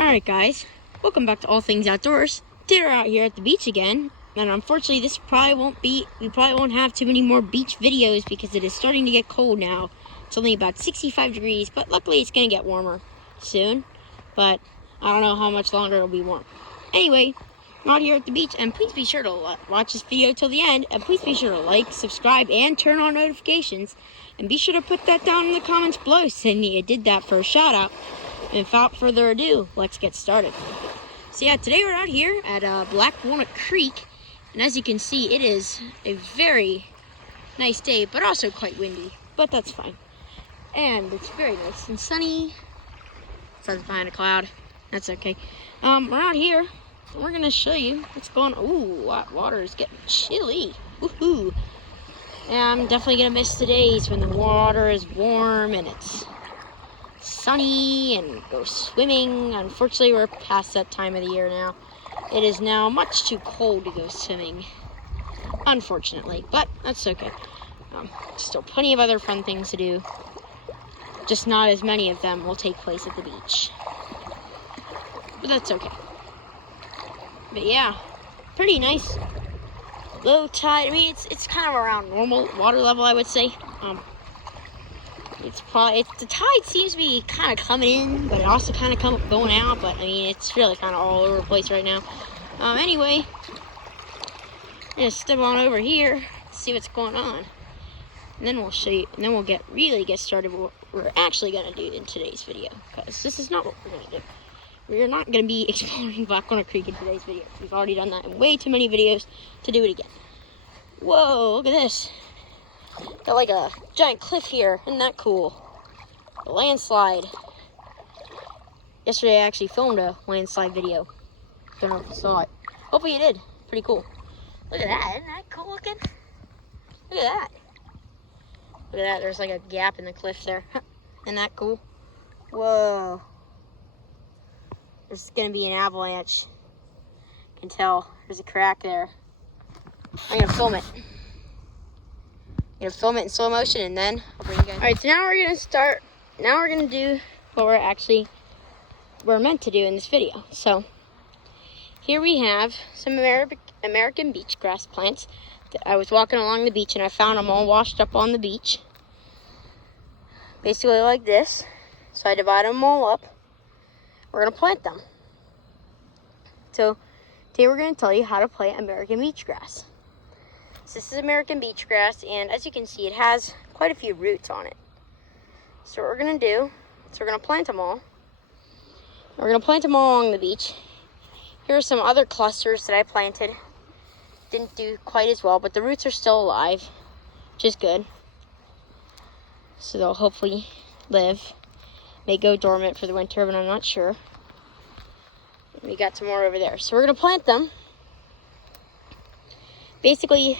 Alright guys, welcome back to All Things Outdoors. Today we're out here at the beach again, and unfortunately we probably won't have too many more beach videos because it is starting to get cold now. It's only about 65 degrees, but luckily it's going to get warmer soon, but I don't know how much longer it'll be warm. Anyway, I'm out here at the beach, and please be sure to watch this video till the end, and please be sure to like, subscribe, and turn on notifications, and be sure to put that down in the comments below saying that you did that for a shout out. And without further ado, let's get started. So yeah, today we're out here at Black Walnut Creek, and as you can see, it is a very nice day, but also quite windy, but that's fine. And it's very nice and sunny. Sun's behind a cloud. That's okay. We're out here, and we're gonna show you what's going on. Ooh, water is getting chilly. Woohoo! And I'm definitely gonna miss the days when the water is warm and it's sunny and go swimming. Unfortunately, we're past that time of the year now. It is now much too cold to go swimming, unfortunately, but that's okay. Still plenty of other fun things to do, just not as many of them will take place at the beach, but that's okay. But yeah, pretty nice low tide. I mean, it's kind of around normal water level, I would say. The tide seems to be kind of coming in, but it also kind of going out. But I mean, it's really kind of all over the place right now. Anyway, I'm gonna step on over here, see what's going on, and then we'll show you. And then we'll really get started with what we're actually gonna do in today's video, because this is not what we're gonna do. We're not gonna be exploring Black Walnut Creek in today's video. We've already done that in way too many videos to do it again. Whoa! Look at this. Got like a giant cliff here. Isn't that cool? A landslide. Yesterday I actually filmed a landslide video. Don't know if you saw it. Hopefully you did. Pretty cool. Look at that. Isn't that cool looking? Look at that. Look at that. There's like a gap in the cliff there. Isn't that cool? Whoa. There's gonna be an avalanche. You can tell there's a crack there. I'm gonna film it. I'm gonna film it in slow motion, and then I'll bring you guys. Alright, so now we're gonna start. Now we're gonna do what we're meant to do in this video. So here we have some American beach grass plants. I was walking along the beach and I found them all washed up on the beach, basically like this. So I divided them all up. We're gonna plant them. So today we're gonna tell you how to plant American beach grass. This is American beach grass, and as you can see, it has quite a few roots on it. So what we're going to do is we're going to plant them all. We're going to plant them all along the beach. Here are some other clusters that I planted. Didn't do quite as well, but the roots are still alive, which is good. So they'll hopefully live. May go dormant for the winter, but I'm not sure. We got some more over there. So we're going to plant them. Basically,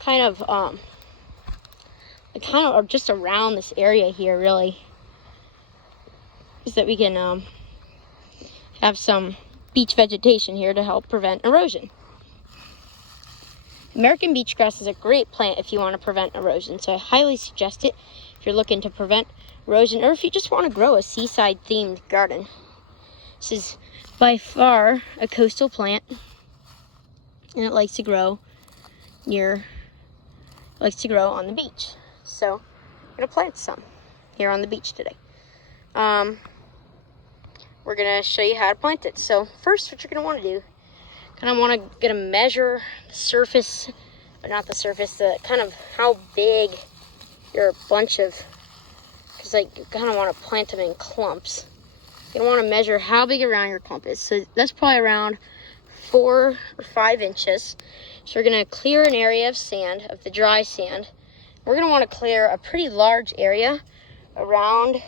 kind of just around this area here, really, is that we can have some beach vegetation here to help prevent erosion. American beach grass is a great plant if you want to prevent erosion, so I highly suggest it if you're looking to prevent erosion, or if you just want to grow a seaside themed garden. This is by far a coastal plant, and it likes to grow on the beach. So I'm gonna plant some here on the beach today. We're gonna show you how to plant it. So first, what you're gonna want to do, gonna measure the surface, but not the surface, the kind of how big your bunch of, because like you kind of want to plant them in clumps. You're gonna want to measure how big around your clump is. So that's probably around 4 or 5 inches. So we're going to clear an area of sand, of the dry sand. We're going to want to clear a pretty large area around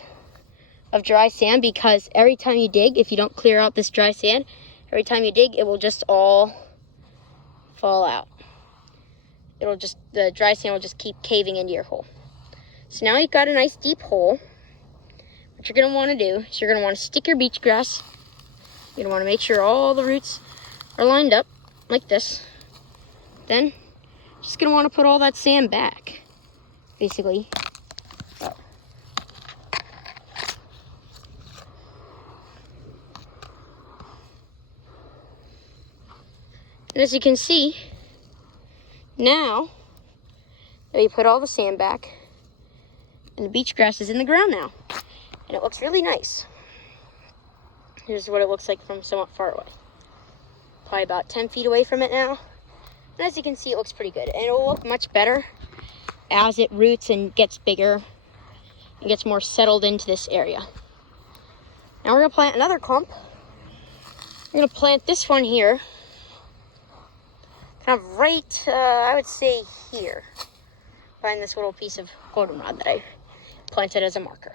of dry sand, because every time you dig, if you don't clear out this dry sand, every time you dig, it will just all fall out. The dry sand will just keep caving into your hole. So now you've got a nice deep hole. What you're going to want to do is you're going to want to stick your beach grass. You're going to want to make sure all the roots are lined up like this. Then you're just going to want to put all that sand back, basically. And as you can see, now that we put all the sand back, and the beach grass is in the ground now, and it looks really nice. Here's what it looks like from somewhat far away. Probably about 10 feet away from it now. And as you can see, it looks pretty good. And it will look much better as it roots and gets bigger and gets more settled into this area. Now we're going to plant another clump. We're going to plant this one here. Kind of right, I would say here. Behind this little piece of goldenrod that I planted as a marker.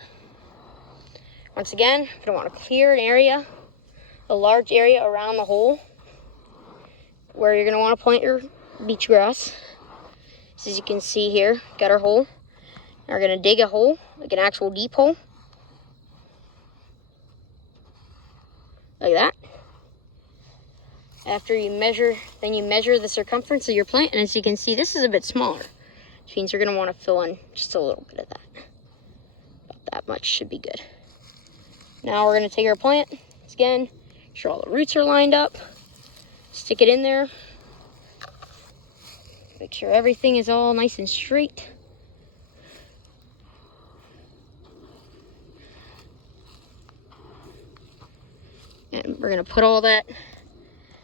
Once again, you're going to want to clear an area, a large area around the hole where you're going to want to plant your beach grass. So as you can see here, got our hole. Now we're going to dig a hole, like an actual deep hole. Like that. After you measure, then you measure the circumference of your plant. And as you can see, this is a bit smaller, which means you're going to want to fill in just a little bit of that. About that much should be good. Now we're going to take our plant, again, make sure all the roots are lined up, stick it in there, make sure everything is all nice and straight. And we're going to put all that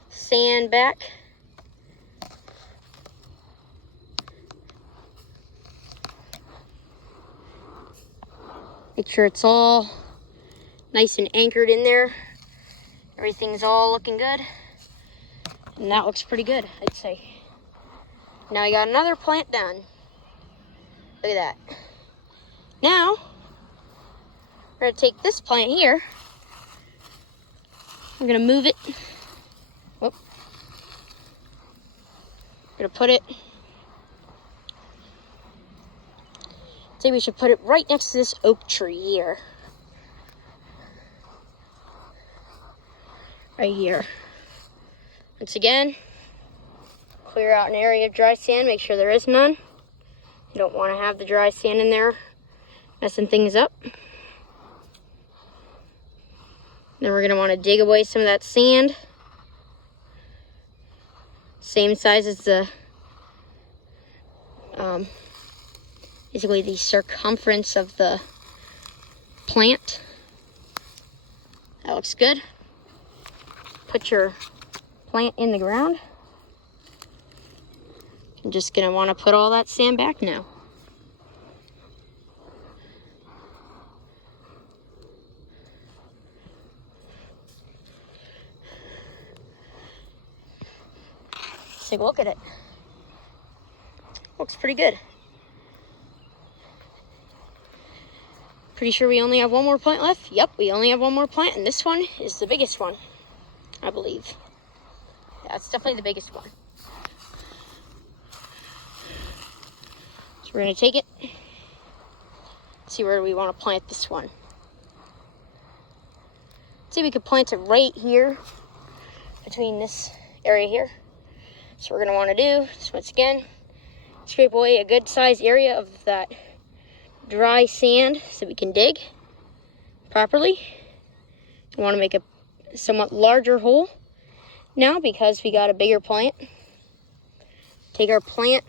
sand back. Make sure it's all nice and anchored in there. Everything's all looking good. And that looks pretty good, I'd say. Now we got another plant done. Look at that. Now, we're going to take this plant here. I'm going to move it. Whoop. I'm going to put it. I think we should put it right next to this oak tree here. Right here. Once again, clear out an area of dry sand, make sure there is none. You don't want to have the dry sand in there messing things up. Then we're going to want to dig away some of that sand. Same size as the, basically the circumference of the plant. That looks good. Put your plant in the ground. I'm just going to want to put all that sand back now. Let's take a look at it. Looks pretty good. Pretty sure we only have one more plant left. Yep, we only have one more plant, and this one is the biggest one, I believe. Yeah, it's definitely the biggest one. So we're going to take it, see where we want to plant this one. See, we could plant it right here, between this area here. So what we're going to want to do is, once again, scrape away a good sized area of that dry sand so we can dig properly. We want to make a somewhat larger hole now because we got a bigger plant. Take our plant,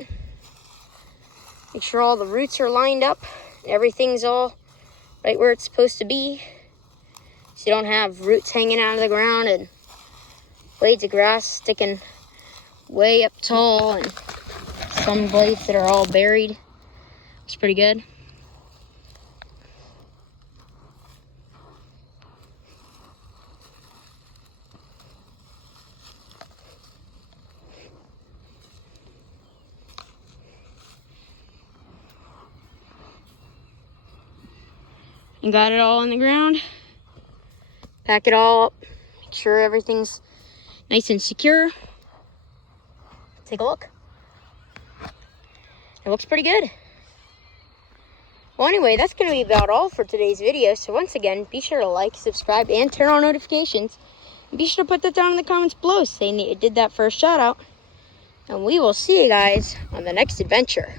make sure all the roots are lined up, everything's all right where it's supposed to be, so you don't have roots hanging out of the ground and blades of grass sticking way up tall and some blades that are all buried. It's pretty good. And got it all on the ground. Pack it all up. Make sure everything's nice and secure. Take a look. It looks pretty good. Well, anyway, that's going to be about all for today's video. So once again, be sure to like, subscribe, and turn on notifications. And be sure to put that down in the comments below saying that you did that for a shout out. And we will see you guys on the next adventure.